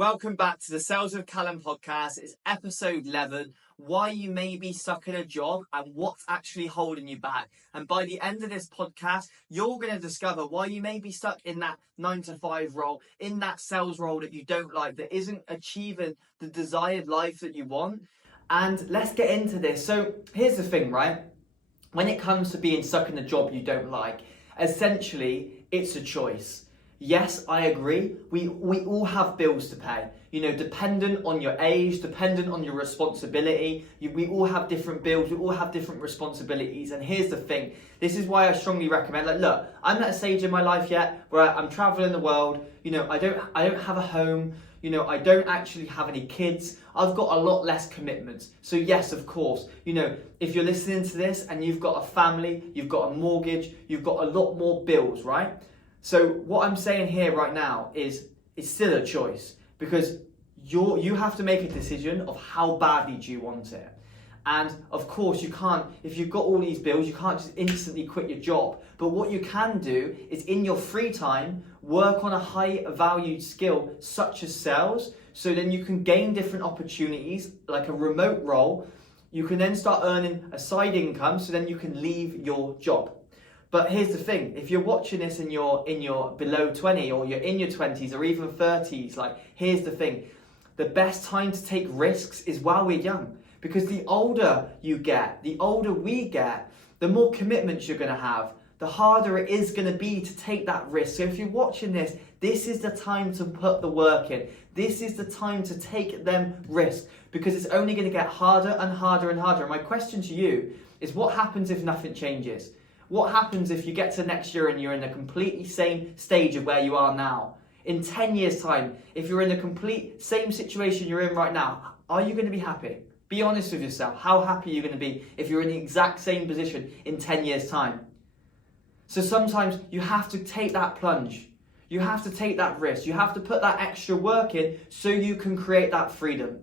Welcome back to the Sales with Callum podcast. It's episode 11, why you may be stuck in a job and what's actually holding you back. And by the end of this podcast, you're going to discover why you may be stuck in that 9-to-5 role, in that sales role that you don't like, that isn't achieving the desired life that you want. And let's get into this. So here's the thing, right? When it comes to being stuck in a job you don't like, essentially it's a choice. Yes, I agree. We all have bills to pay. You know, dependent on your age, dependent on your responsibility. We all have different bills. We all have different responsibilities. And here's the thing. This is why I strongly recommend. Look, I'm at a stage in my life yet where I'm traveling the world. You know, I don't have a home. You know, I don't actually have any kids. I've got a lot less commitments. So yes, of course, you know, if you're listening to this and you've got a family, you've got a mortgage, you've got a lot more bills, right? So what I'm saying here right now is it's still a choice, because you have to make a decision of how badly do you want it. And of course you can't, if you've got all these bills, you can't just instantly quit your job. But what you can do is in your free time, work on a high valued skill such as sales. So then you can gain different opportunities like a remote role. You can then start earning a side income, so then you can leave your job. But here's the thing, if you're watching this and you're below 20 or you're in your 20s or even 30s, like here's the thing, the best time to take risks is while we're young. Because the older you get, the older we get, the more commitments you're going to have, the harder it is going to be to take that risk. So if you're watching this, this is the time to put the work in. This is the time to take them risks, because it's only going to get harder and harder and harder. And my question to you is, what happens if nothing changes? What happens if you get to next year and you're in the completely same stage of where you are now? In 10 years' time, if you're in the complete same situation you're in right now, are you going to be happy? Be honest with yourself. How happy are you going to be if you're in the exact same position in 10 years' time? So sometimes you have to take that plunge. You have to take that risk. You have to put that extra work in so you can create that freedom.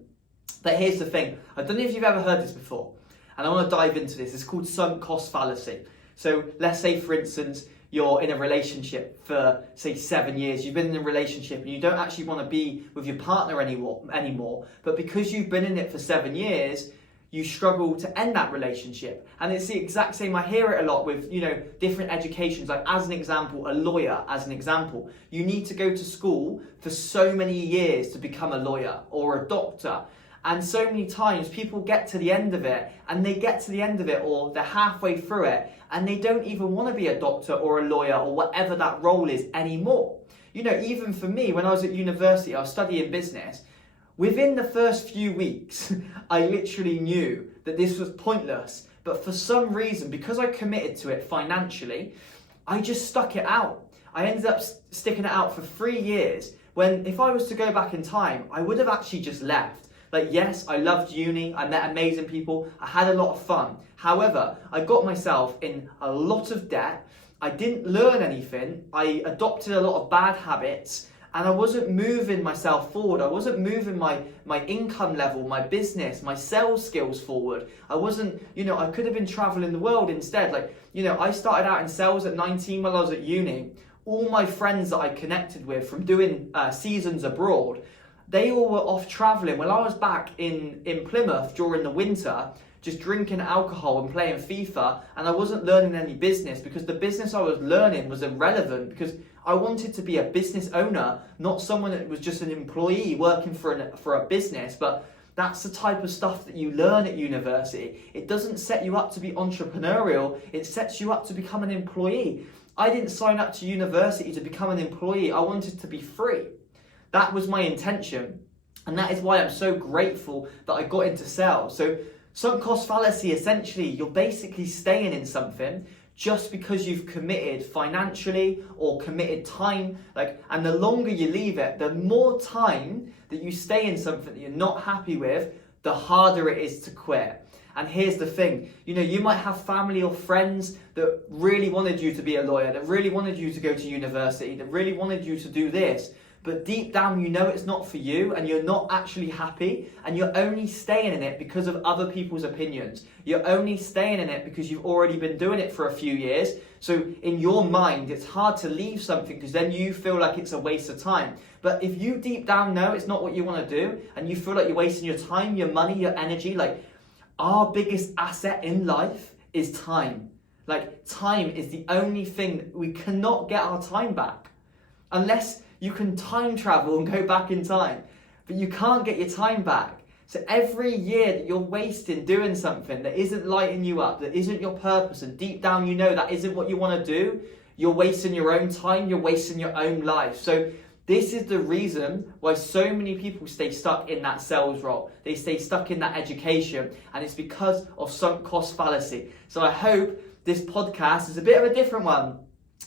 But here's the thing. I don't know if you've ever heard this before, and I want to dive into this. It's called sunk cost fallacy. So let's say, for instance, you're in a relationship for, say, 7 years. You've been in a relationship and you don't actually want to be with your partner anymore. But because you've been in it for 7 years, you struggle to end that relationship. And it's the exact same. I hear it a lot with, you know, different educations. Like, as an example, a lawyer, as an example. You need to go to school for so many years to become a lawyer or a doctor. And so many times people get to the end of it, and they get to the end of it, or they're halfway through it, and they don't even want to be a doctor or a lawyer or whatever that role is anymore. You know, even for me, when I was at university, I was studying business. Within the first few weeks, I literally knew that this was pointless. But for some reason, because I committed to it financially, I just stuck it out. I ended up sticking it out for 3 years, when if I was to go back in time, I would have actually just left. Like, yes, I loved uni, I met amazing people, I had a lot of fun. However, I got myself in a lot of debt, I didn't learn anything, I adopted a lot of bad habits, and I wasn't moving myself forward. I wasn't moving my income level, my business, my sales skills forward. I wasn't, you know, I could have been traveling the world instead. Like, you know, I started out in sales at 19 while I was at uni. All my friends that I connected with from doing seasons abroad, they all were off traveling. Well, I was back in Plymouth during the winter, just drinking alcohol and playing FIFA, and I wasn't learning any business, because the business I was learning was irrelevant, because I wanted to be a business owner, not someone that was just an employee working for a business. But that's the type of stuff that you learn at university. It doesn't set you up to be entrepreneurial, it sets you up to become an employee. I didn't sign up to university to become an employee, I wanted to be free. That was my intention, and that is why I'm so grateful that I got into sales. So sunk cost fallacy, essentially, you're basically staying in something just because you've committed financially or committed time. And the longer you leave it, the more time that you stay in something that you're not happy with, the harder it is to quit. And here's the thing, you know, you might have family or friends that really wanted you to be a lawyer, that really wanted you to go to university, that really wanted you to do this. But deep down, you know it's not for you, and you're not actually happy, and you're only staying in it because of other people's opinions. You're only staying in it because you've already been doing it for a few years. So in your mind, it's hard to leave something because then you feel like it's a waste of time. But if you deep down know it's not what you want to do and you feel like you're wasting your time, your money, your energy, like our biggest asset in life is time. Like time is the only thing that we cannot get our time back. Unless you can time travel and go back in time. But you can't get your time back. So every year that you're wasting doing something that isn't lighting you up, that isn't your purpose, and deep down you know that isn't what you want to do, you're wasting your own time, you're wasting your own life. So this is the reason why so many people stay stuck in that sales role. They stay stuck in that education, and it's because of sunk cost fallacy. So I hope this podcast is a bit of a different one.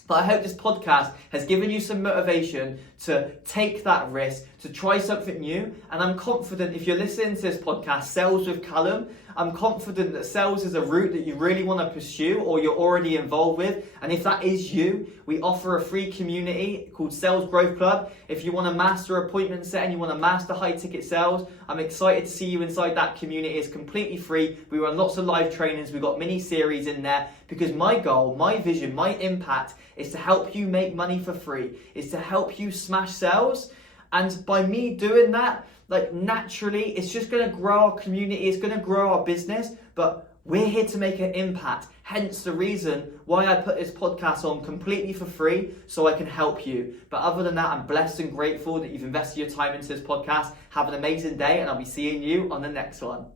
But I hope this podcast has given you some motivation to take that risk, to try something new. And I'm confident if you're listening to this podcast, Sales with Callum, I'm confident that sales is a route that you really want to pursue or you're already involved with. And if that is you, we offer a free community called Sales Growth Club. If you want to master appointment setting, you want to master high ticket sales, I'm excited to see you inside that community. It's completely free. We run lots of live trainings. We've got mini series in there because my goal, my vision, my impact is to help you make money for free. Is to help you smash sales. And by me doing that, like naturally, it's just going to grow our community, it's going to grow our business, but we're here to make an impact. Hence the reason why I put this podcast on completely for free, so I can help you. But other than that, I'm blessed and grateful that you've invested your time into this podcast. Have an amazing day, and I'll be seeing you on the next one.